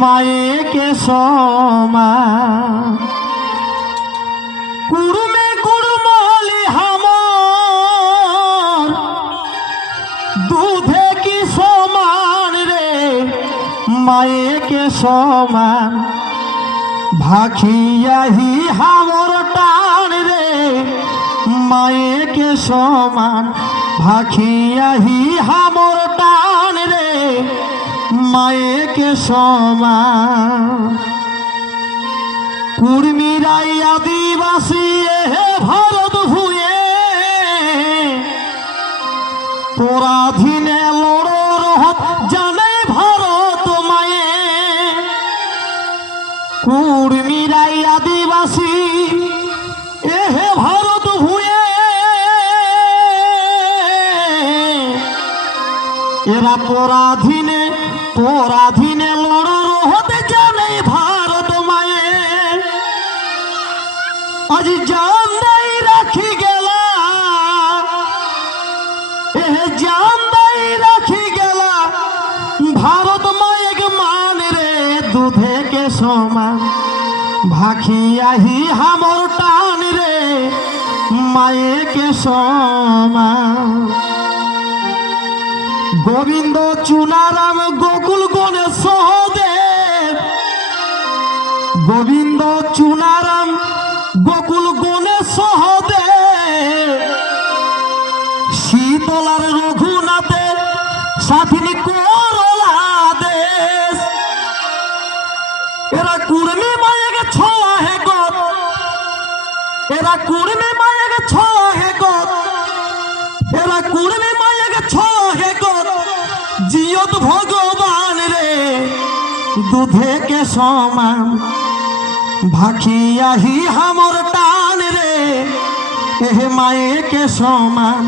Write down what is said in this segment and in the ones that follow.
মায়ে কে সমান কুড়মে কুড়মালি হামর। দুধে কি সমান রে মায়ে কে সমান ভাখিয়াহি হামর টান রে মায়ে কে সমান ভাখিয়াহি হামর টান মায়ে কে সমান। কুর্মীরাই আদিবাসী এহে ভারত ভুয়ে পরাধীনে লড়ো রহত জানে ভারত মায়ে। কুর্মীরাই আদিবাসী এহে ভারত ভুয়ে এরা পরাধীনে পরাধীনে লড়ো রহতে জানে ভারত মায়ে। আজ জান নাই রাখি গেলা। এ জান নাই রাখি গেলা। ভারত মায়েক মান রে দুধে কে সমান। ভাখিয়াহি হামর টান রে মায়ে কে সমান। গোবিন্দ চুনারাম গোকুল গণেশ সহদেব। গোবিন্দ চুনারাম গোকুল গণেশ সহদেব। শীতলার রঘুনাথে সাথিনী দেশ। এরা মায়েকে ছোঁয়া হে গত এরা কুর্মি জিয়ত ভগবান রে? দুধে কে সমান? ভাখিয়াহি হামর টান রে। এহে মায়ে কে সমান?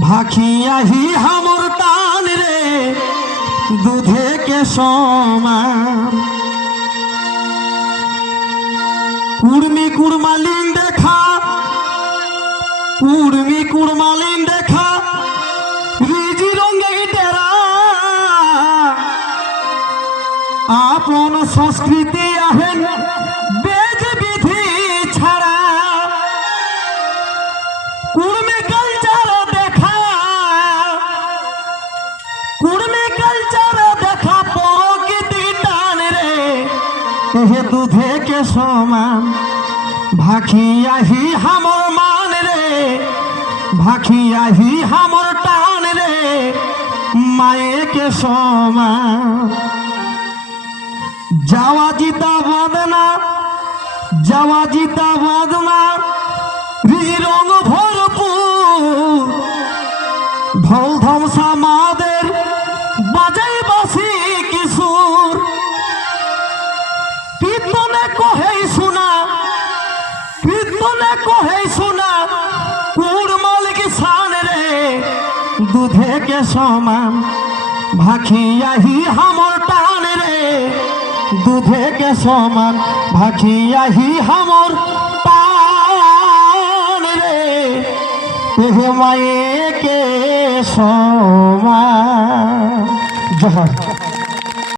ভাখিয়াহি হামর টান রে। দুধে কে সমান? কুর্মি কুড়মালিন দেখা কুর্মি কুড়মালিন দেখা সংস্কৃতি আহেন বেদ বিধি ছাড়া কুর্মে কালচার দেখা, কুর্মে কালচার দেখা প্রকৃতি টান রে। এহে দুধে কে সমান ভাখিয়াহি হামর মান রে। ভাখিয়াহি হামর টান রে, মায়ে কে সমান। যাওয়া জিতা বাদনা যাওয়া জিতা বাদনা রং ভরপুর ঢোল ধ্বংসা মাদের বাজাই বাসি কিশোর কীর্তনে কহেই শোনা, কীর্তনে কহেই শোনা কুড় মালিক শান রে, দুধে কে সমান ভাখিয়াহি রে দুধে কে সমান ভাখিয়াহি হামর পান রে। মায়ে কে সমান। জয়